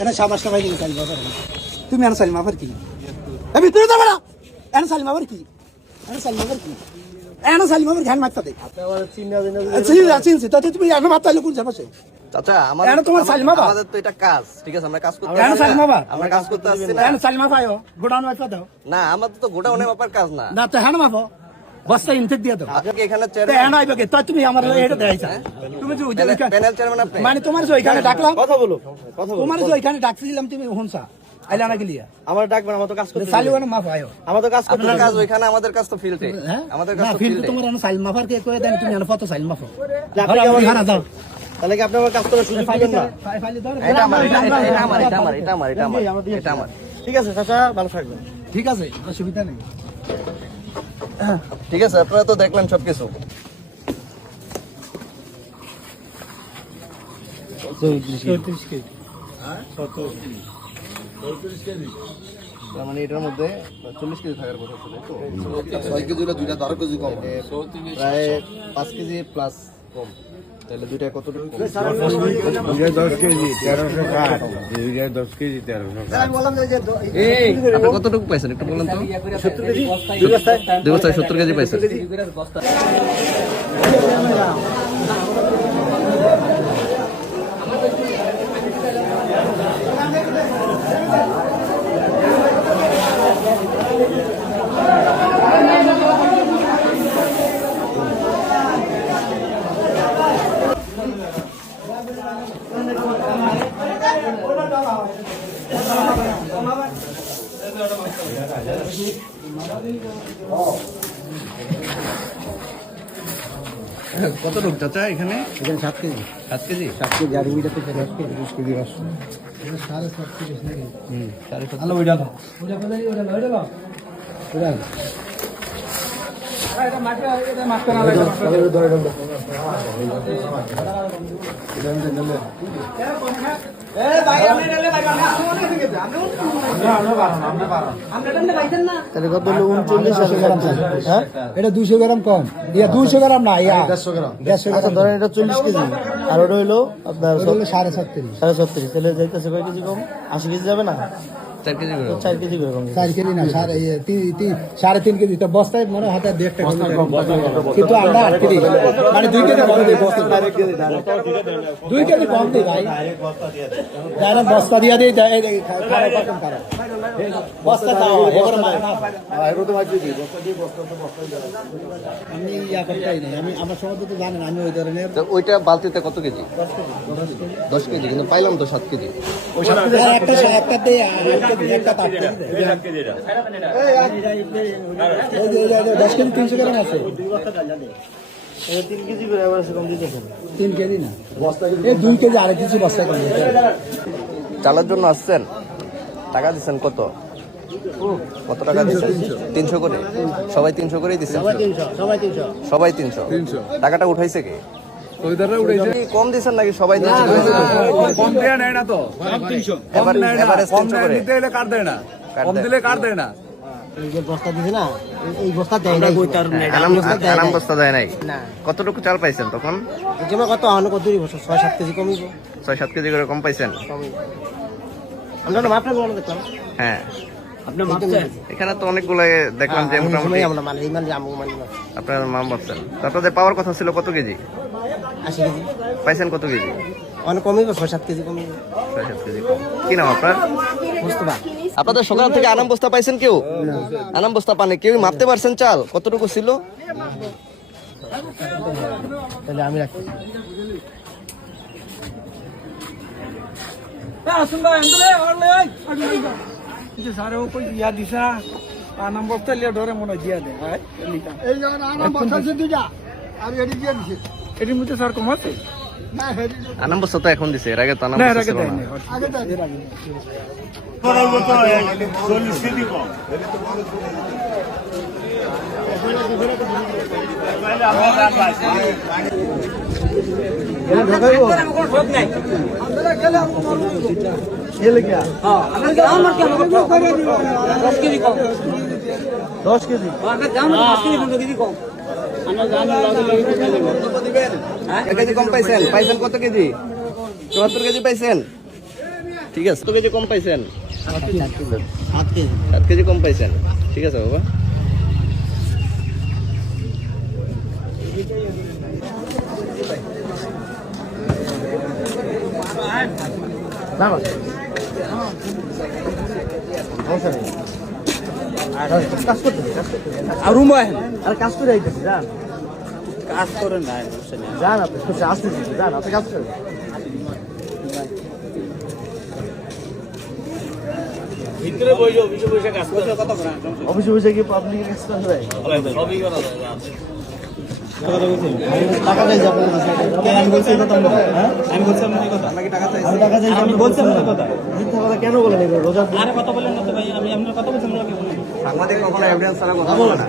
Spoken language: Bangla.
এনে সাবাস সবাই দিন সাইল বাবার তুমি এনে সাইল মাফার কি আমি তুই তো বড় এনে সাইল মাফার কি এনে সাইল মাফার কি এনে সাইল মাফার ধ্যান মারতে দে আপনারা চিন্তা তাতে তুমি এনে মারতে কোন যাবে চাচা আমাদের তোমার সাইল মাফা আমাদের তো এটা কাজ ঠিক আছে আমরা কাজ করতে এনে সাইল মাফা আমরা কাজ করতে আসছি না এনে সাইল মাফা আয়ো গোডাউন মারতে দাও না আমাদের তো গোডাউনে মাপার কাজ না না তো হ্যাঁ মাফা বস্তা ইনটেক দিয়ে দাও আপনি এখানে এনে আইবে কে তাই তুমি আমার এটা দেখাইছা তুমি যে প্যানেল চেয়ারম্যান আপনি মানে তোমার যে ওইখানে ডাকলাম কথা বলো তোমার যে ওইখানে ডাকছিলাম তুমি হুনসা আইলা না গেলিয়া আমার ডাকবেন আমার তো কাজ করতে সাইল ওখানে মাফা আয়ো আমার তো কাজ করতে আপনার কাজ ওইখানে আমাদের কাজ তো ফিল্ডে আমাদের কাজ তো ফিল্ড ফিল্ডে তোমার এনে সাইল মাফার কে কই দেন তুমি এনে ফটো সাইল মাফা আপনি কি আমার খানা দাও তাহলে কি আপনি আমার কাজ করার সুযোগ দিবেন না এটা আমার এটা আমার ঠিক আছে চাচা ভালো থাকবেন ঠিক আছে অসুবিধা নেই ঠিক আছে আপনারা তো দেখলেন সবকিছু তার মানে এটার মধ্যে 40 কেজি থাকার কথা ছিল তো 6 কেজি হলো দুইটা 10 কেজি কম প্রায় 5 কেজি প্লাস কম তাহলে দুইটা কতটুকু কম 10 কেজি 1360 10 কেজি 1360 আমি বললাম যে এই আপনি কতটুকু পাইছেন একটু বলেন তো 70 কেজি দুই বস্তায় 70 কেজি পাইছেন কতটুকু চাচা এখানে 7 কেজি 7 কেজি 7 কেজি আর ওইটা থেকে 10 কেজি 20 কেজি আসছে 7.5 কেজি নাকি হ্যালো ওইটা দাও ওইটা এটা মাঠে না লাগে এ ভাই আপনি রেলে ভাই তাহলে কত হলো 39 গ্রাম হ্যাঁ এটা 200 গ্রাম কম ইয়া 200 গ্রাম না ইয়া 150 গ্রাম আচ্ছা ধরেন এটা 40 কেজি আর ওটা হইলো আপনার 37.5 37 তাহলে যাইতেছে কয় কেজি কম 80 কেজি যাবে না 4 কেজি করে 4 কেজি করে কম 4 কেজি না 3.5 কেজি তো বস্তায় মনে হাতে 1.5 টাকা কিন্তু আমরা 8 কেজি মানে 2 কেজি কম দেই বস্তা 2 কেজি কম দেই ভাই ডাইরেক্ট বস্তা দিয়া দেই বস্তা দাও এবার এগুলো তো মাঝে দিই বস্তা দিয়ে বস্তা তো বস্তা আমি ইয়া করতেই নাই আমি আমার সময় তো জানেন আমি ওই ধরনের তো ওইটা বালতিতে কত কেজি 10 কেজি কিন্তু পাইলাম তো 7 কেজি ওই সব একটা দেই একটা 8 কেজি 7 কেজি এটা এই 10 কেজি 300 গ্রাম আছে 3 কেজি করে আবার কম দিতেছেন 3 কেজি না বস্তা এই 2 কেজি আর কিছু বস্তা কম চালার জন্য আসছেন টাকা দিচ্ছেন কত টাকা দিচ্ছেন 300 করে সবাই 300 করেই দিচ্ছেন সবাই 300 টাকাটা উঠাইছে কে কম দিচ্ছেন নাকি সবাই দিচ্ছেন কম দেয়া নেয় না তো 300 কম নেয় না কম দিতে হলে কাট দেয় না কম দিলে কাট দেয় না এই যে বস্তা দিছে না এই বস্তা দেয় না আনাম বস্তা দেয় নাই কতটুকু চাল পাইছেন তখন যেমন কত আনো কত বছর 6-7 কেজি কমিব 6-7 কেজি করে কম পাইছেন আমরা না মাপলে বলো দেখলাম হ্যাঁ আপনি মাপছেন এখানে তো অনেকগুলো দেখলাম যে মোটামুটি আমরা মানে এই মানে আমু মানে আপনারা মাম ভাবছেন আপনাদের পাওয়ার কথা ছিল কত কেজি 80 কেজি পাইছেন কত কেজি অনেক কমিব 6-7 কেজি কমিব 6-7 কেজি কম কি নাম আপনার মুস্তাফা আপনাদের সকাল থেকে আনাম বস্তা পাইছেন কেউ আনাম বস্তা পানে কেউ মাপতে পারছেন চাল কতটুকু ছিল তাহলে আমি রাখছি সারে ও কই দিয়া দিছা আনাম বস্তা লিয়া ধরে মনে দিয়া দে এই যখন আনাম বস্তা দিছা আর এডি দিয়া দিছে এডি মধ্যে স্যার কম আছে না আনাম বস্তা তো এখন দিছে এর আগে তো আনাম বস্তা ছিল না আগে এর আগে 40 কেজি কম খেলে কি হ্যাঁ আমরা গ্রাম আর কি আমাকে 10 কেজি কম 10 কেজি আমরা গ্রাম 10 কেজি 15 কেজি কম আমরা গ্রাম হ্যাঁ 1 কেজি কম পাইছেন কত কেজি 74 কেজি পাইছেন ঠিক আছে, কত কেজি কম পাইছেন? 7 কেজি। 7 কেজি কম পাইছেন, ঠিক আছে বাবা। আর রুম আহেন আর কাজ করে আইতেছি জান কাজ করে না জান আপনি খুশি আসতেছি জান আপনি কাজ করেন ভিতরে বসে অফিসে বসে কাজ করে কত করে অফিসে বসে কি পাবলিক কাজ করে সবই করা যায় টাকা চাই যাবো আমি বলছি কথা আমি বলছি আপনার কথা আমাকে টাকা চাই আমি টাকা চাই আমি বলছি আপনার কথা মিথ্যা কথা কেন বলেন এগুলো রোজা আরে কথা বলেন না তো ভাই আমি আপনার কথা বলছি আমরা কি বলি সাংবাদিক কখনো এভিডেন্স ছাড়া কথা বলে না।